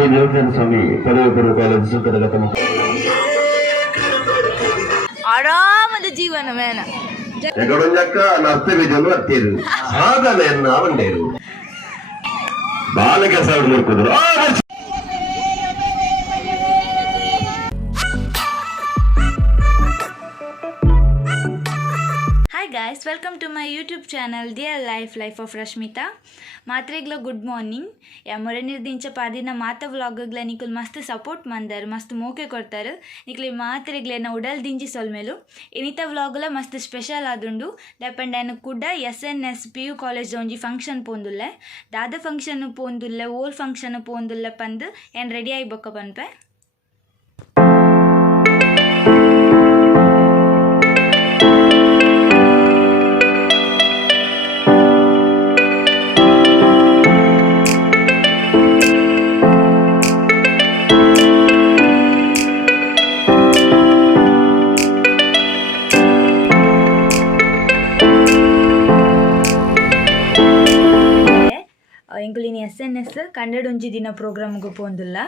ಶ್ರೀ ನಿರಂಜನ ಸ್ವಾಮಿ ಪದವಿ ಪೂರ್ವ ಕಾಲೇಜು ಸುತ್ತದ ಆರಾಮದ ಜೀವನ ಮೇನ ಎಗಡೊಂಜಕ್ಕ ನರ್ತೆ ಬೀಜನು ಹತ್ತಿರು ಸಾಧನೆಯನ್ನ ಅವಂಡೇರು ಬಾಲಕ ಸಾವಿರ ನೋಡ್ಕೋದ್ರು guys, welcome to my YouTube channel Dear Life of Rashmita. ಮಾತ್ರೆಗ್ಲ ಗುಡ್ ಮಾರ್ನಿಂಗ್ ಮೊರೆ ನಿರ್ದಿಂಚ ಪಾದಿನ ಮಾತ ವ್ಲಾಗ್ಗ್ಲ ನಿಕುಲು ಮಸ್ತ್ ಸಪೋರ್ಟ್ ಮಂದಾರು ಮಸ್ತ್ ಮೋಕೆ ಕೊಡ್ತಾರೆ ನಿಕ್ಲಿ ಮಾತ್ರೆಗ್ಲೇನ ಉಡಲ್ ದಿಂಜಿ ಸೊಲ್ಮೇಲು ಇನಿತ ವ್ಲಾಗ್ಲ ಮಸ್ತ್ ಸ್ಪೆಷಲ್ ಆದುಂಡು ದೆಪಂಡ ಕೂಡ SNS PU ಕಾಲೇಜ್ ಒಂಜಿ ಫಂಕ್ಷನ್ ಪೋಂದುಲ್ಲೆ ದಾದ ಫಂಕ್ಷನ್ ಪೋಂದುಲ್ಲೆ ಓಲ್ ಫಂಕ್ಷನ್ ಪೋಂದುಲ್ಲೆ ಪಂದು ಏನು ರೆಡಿ ಆಗಿ ಬೊಕ್ಕ ಪನ್ಪೆ ಎಂಕುಲಿನಿ SNS ಕನ್ನಡೊಂಜಿ ದಿನ ಪ್ರೋಗ್ರಾಮ್ಗೆ ಪೋಂದುಲ್ಲ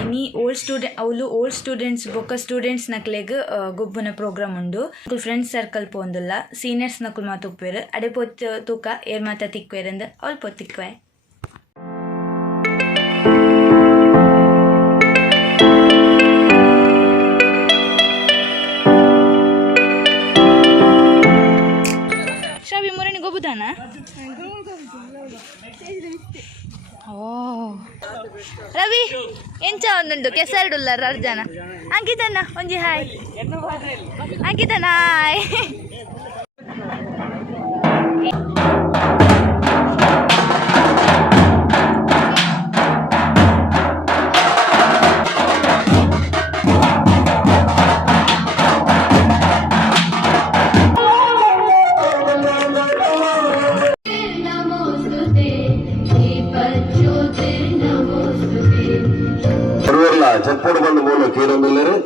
ಇನಿ ಓಲ್ಡ್ ಸ್ಟೂಡೆಂಟ್ಸ್ ಬೊಕ್ಕ ಸ್ಟೂಡೆಂಟ್ಸ್ ನಕ್ಲೆಗ್ ಗೊಬ್ಬನ ಪ್ರೋಗ್ರಾಮ್ ಉಂಡು ಫ್ರೆಂಡ್ಸ್ ಸರ್ಕಲ್ ಪೋಂದುಲ್ಲ ಸೀನಿಯರ್ಸ್ ನಕುಲು ಮಾತು ಉಪ್ಪೇರು ಅಡೆ ಪೊತ್ತು ತೂಕ ಏರ್ ಮಾತ ತಿಕ್ವೇರಂದು ಅವ್ಲು ಪೊತ್ತಿಕ್ವೆ ಶ್ರಾವಿ ಮುರಣಿ ಗೊಬ್ಬುದಾನ ಓ ರವಿ ಎಂಚ ಒಂದುಂಟು ಕೆಸರಡುಲ್ಲಾರ ಅರ್ಜನ ಅಂಕಿತನ ಒಂಜಿ ಹಾಯ್ ಅಂಕಿತನ ಹಾಯ್ ಚಪ್ಪೋಡು ಬಂದು ಮೂಲ ಕೇರೊಂದಿಲ್ಲರು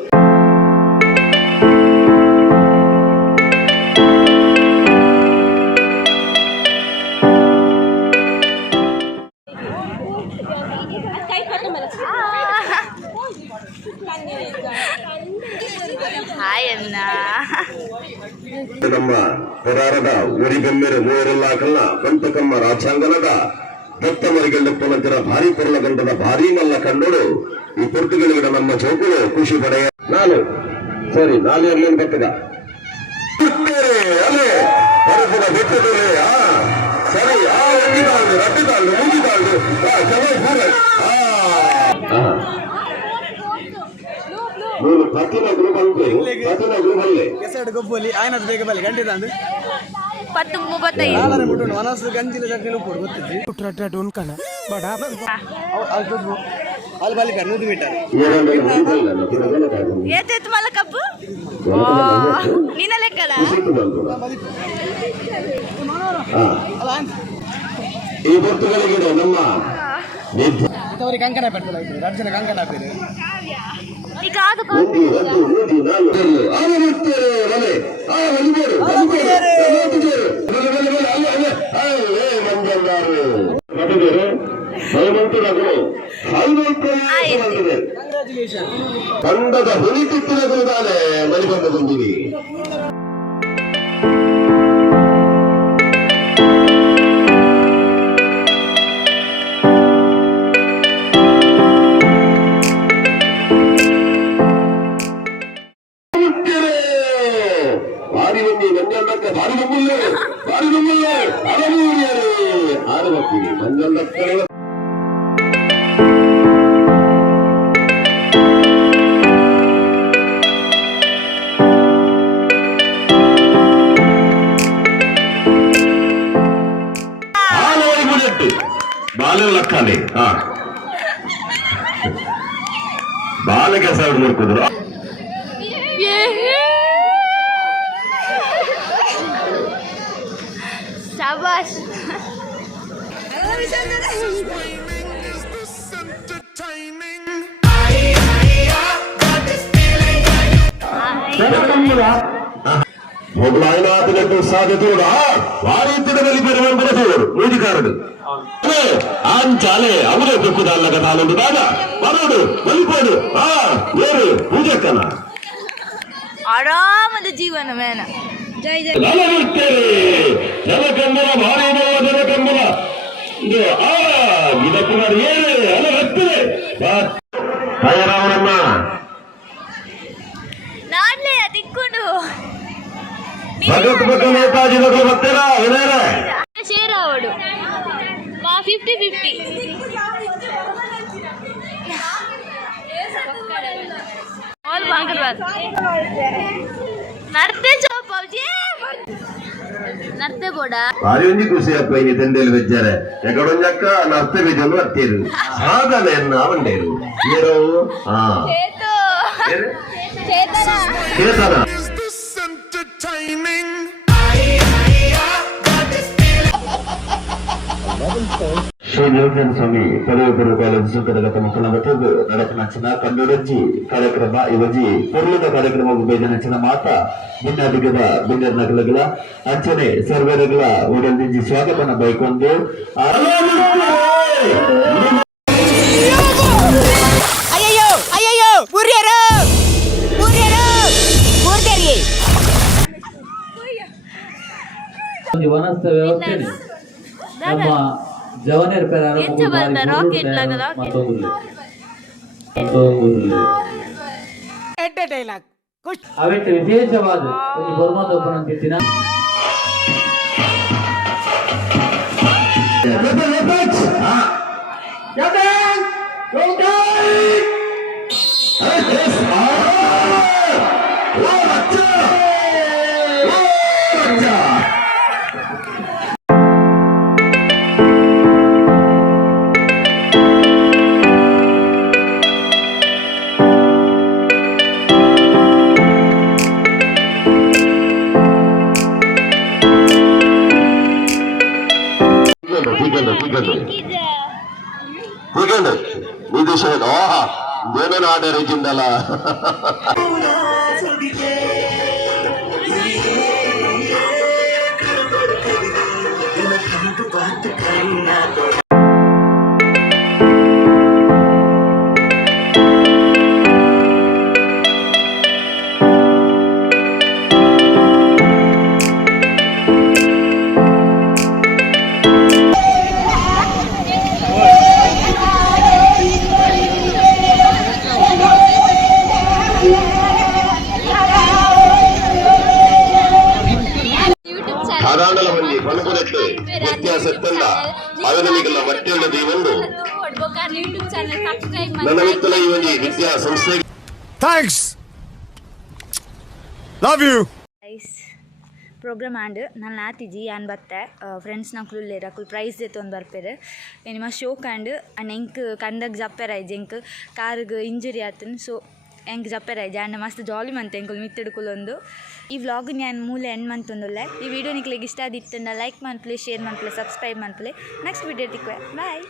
ನಮ್ಮ ಪೊರಾರದ ಉರಿಗಮ್ಮೆರು ಮೂವರೆಲ್ಲಾಕಲ್ಲ ಪಂತಕಮ್ಮ ರಾಜಾಂಗನದ ದತ್ತ ಮರಿಗೆಲ್ಲಪ್ಪನಂತರ ಭಾರಿ ಪೊರಲ ಗಂಟದ ಭಾರಿ ಮಲ್ಲ ಕಂಡೋಡು ಈ ಪೊರ್ತುಗಳಿಗಡ ನಮ್ಮ ಚೌಕಲು ಖುಷಿ ಪಡೆಯ ನಾನು ಸರಿ ನಾನು ಇರ್ಲೇನು ಬರ್ತದ ಅಲ್ಲೇ ಹೊರಗಿನ ಬೆಟ್ಟದಲ್ಲಿ ಸರಿ ಒಗ್ಗಿದಾಳ್ದು ರಟ್ಟಿದಾಳ್ದು ಮುಗಿದಾಳ್ದು ನೀನು ಪ್ರತಿನ ಗ್ರೂಪ್ ಅಂದ್ರೆ ಪ್ರತಿನ ಗ್ರೂಪ್ ಅಲ್ಲೇ ಕೆಸಡು ಗೊಬ್ಬಲಿ ಆಯ್ನದು ಬೇಗ ಬಲ್ಲಿ ಗಂಟೆ ತಂದು 10:35 ಮುಟ್ಟು ಮನಸ್ಸು ಗಂಜಿಲ ಜಟ್ಟಿಲು ಕೊಡು ಗೊತ್ತಿದ್ದಿ ಪುಟ್ಟ ಉನ್ಕಣ ಬಡ ಅಲ್ಲಿ ಬಲ್ಲಿ ಕರ್ 100 ಮೀಟರ್ ಏತೇತ್ ಮಲ ಕಬ್ಬು ನಿನ ಲೆಕ್ಕಡ ಈ ಪೊರ್ತುಗಳಿಗೆ ನಮ್ಮ ಅವರಿಗೆ ಕಂಕಣ ಪೆಟ್ಟಲ್ಲ ಇದು ರಾಜ್ಯನ ಕಂಕಣ ಹಾಕಿದೆ ಈಗ ಅದು ಕಂಡದ ಹುಲಿ ತಿಪ್ಪಿನಗುವುದಾನೆ ಮರಿಬಂದು ಬಂದಿವಿ ಬಾಲಕ್ಕನೆ ಬಾಲಕ ಸಾವಿರ ನೋಡ್ಕೋದ್ರು ಶಾಬಾಷ್ మొదలైనటువంటి సాధ్యతలుగా వారి ఇద్దరు పెరుగు మూజికారుడు అంచాలే అవునే దొక్కుదాళ్ళ కథాలు దాదా మనోడు వెళ్ళిపోడు ఏరు పూజక్కన ಆರಾಮದ ಜೀವನವೇನ ಜೈ ಜೈ ಜನಕಂಬಲ ಭಾರಿ ಜನಕಂಬಲ ಇದಕ್ಕೆ ಏರು ಅಲ್ಲ ಹತ್ತಿದೆ ರಾವಣಮ್ಮ ನಾಡ್ಲೆ ತಿಕ್ಕೊಂಡು ಭಗತ್ ನೇತಾಜಿ ಬಗ್ಗೆ ಬರ್ತೀರಾ ಏನೇನ ಶೇರ್ ಆವಡು ಮಾ 50-50 ಆಲ್ ಬಾಂಗರ್ವಾಲ್ ನಡ್ತೆ ಚೋಪಾವ್ಜಿ ನಡ್ತೆ ಬೋಡ ಭಾರಿ ಒಂಜಿ ಖುಷಿ ಅಪ್ಪ ಇನ್ನು ತಂದೆಯಲ್ಲಿ ಬೆಜ್ಜಾರೆ ಎಕಡೊಂಜಕ್ಕ ನರ್ತೆ ಬೆಜಲು ಅತ್ತೇರು ಸಾಧನೆಯನ್ನ ಅವಂಡೇರು ಏರೋ ಚೇತು ಏರು? ಚೇತನ ಚೇತನ ಶ್ರೀ ನಿರಂಜನ ಸ್ವಾಮಿ ಪದವಿ ಪೂರ್ವ ಕಾಲೇಜು ಸುತ್ತಡಗತ ಮಕ್ಕಳ ಮತ್ತೊಂದು ನಡಪನಂಚಿನ ಕನ್ನಡಜ್ಜಿ ಕಾರ್ಯಕ್ರಮ ಇವಜಿ ಪೂರ್ವದ ಕಾರ್ಯಕ್ರಮ ಬೇಜನಂಚಿನ ಮಾತ ಭಿನ್ನಾದಿಗದ ಭಿನ್ನ ನಗಲಗಳ ಅಂಚನೆ ಸರ್ವೇರಗಳ ಒಡಂದಿಜಿ ಸ್ವಾಗತನ ಬೈಕೊಂಡು ಅಯ್ಯಯ್ಯೋ ಅಯ್ಯಯ್ಯೋ ಬುರ್ರಿಯರು ಬುರ್ರಿಯರು ಬುರ್ಗರಿ ವನಸ್ಥ ವ್ಯವಸ್ಥೆನೆ ನಮ್ಮ ಜವನೇರ್ ಎಂಚ ಬಂದ ರಾಕೆಟ್ ಲಾಗದ ಎಡ್ಡೆ ಡೈಲಾಗ್ ಅವೆಟ್ಟು ವಿಶೇಷವಾದ ಒಂದು ಬರ್ಮದೊಬ್ಬನಂತಿನ ಹೀಗಂಡು ಈ ದೇಶದ ಏನೇನು ಆಡ ರೀತಿಯಿಂದಲ್ಲ ಧಾರಾಳ ಮಂದಿ ಪಣಪುರಕ್ಕೆ ವ್ಯತ್ಯಾಸತ್ತಲ್ಲ ಅವನಿಗೆಲ್ಲ ಮಟ್ಟೆಯುಳ್ಳದು ಈ ಒಂದು ಯೂಟ್ಯೂಬ್ ಚಾನೆಲ್ ಸಬ್ಸ್ಕ್ರೈಬ್ ನನ್ನ ಮಿತ್ತಲ ಈ ಒಂದು ವಿದ್ಯಾಸಂಸ್ಥೆ Thanks. Love you. Program and ನಾನು ಆತಿಜಿ ಯಾನ್ ಬತ್ತೆ ಫ್ರೆಂಡ್ಸ್ ನಕ್ಲು ಲೇರಕುಲ್ ಪ್ರೈಸ್ ಒಂದು ಬರ್ಪೇರು ನಿಮ್ಮ ಶೋಕ್ ಆ್ಯಂಡ್ ಎಂಕ್ ಕಂಡಕ್ ಜಪ್ಪೆರಾಯ್ಜಿ ಎಂಕ್ ಕಾರ್ಗೆ ಇಂಜುರಿ ಆತನು ಸೊ ಎಂಕ್ ಜಪ್ಪೆರಾಯ್ಜಿ ಆ್ಯಂಡ್ ಮಸ್ತ್ ಜಾಲಿ ಮಂತ್ ಎಂಕುಲ್ ಮಿತ್ತಿಡ್ಕುಲೊಂದು ಈ ವ್ಲಾಗ್ ನಾನು ಮೂಲೆ ಎಂಡ್ ಮಂತೊಂದುಲ್ಲೆ ಈ ವಿಡಿಯೋ ನಿಕ್ಲಿಗೆ ಇಷ್ಟ ಆದಿತ್ತಂಡ ಲೈಕ್ ಮನ್ಪಲೆ ಶೇರ್ ಮನ್ಪಲೆ ಸಬ್ಸ್ಕ್ರೈಬ್ ಮನ್ಪಲೆ ನೆಕ್ಸ್ಟ್ ವಿಡಿಯೋ ತಿಕ್ವೆ ಬಾಯ್.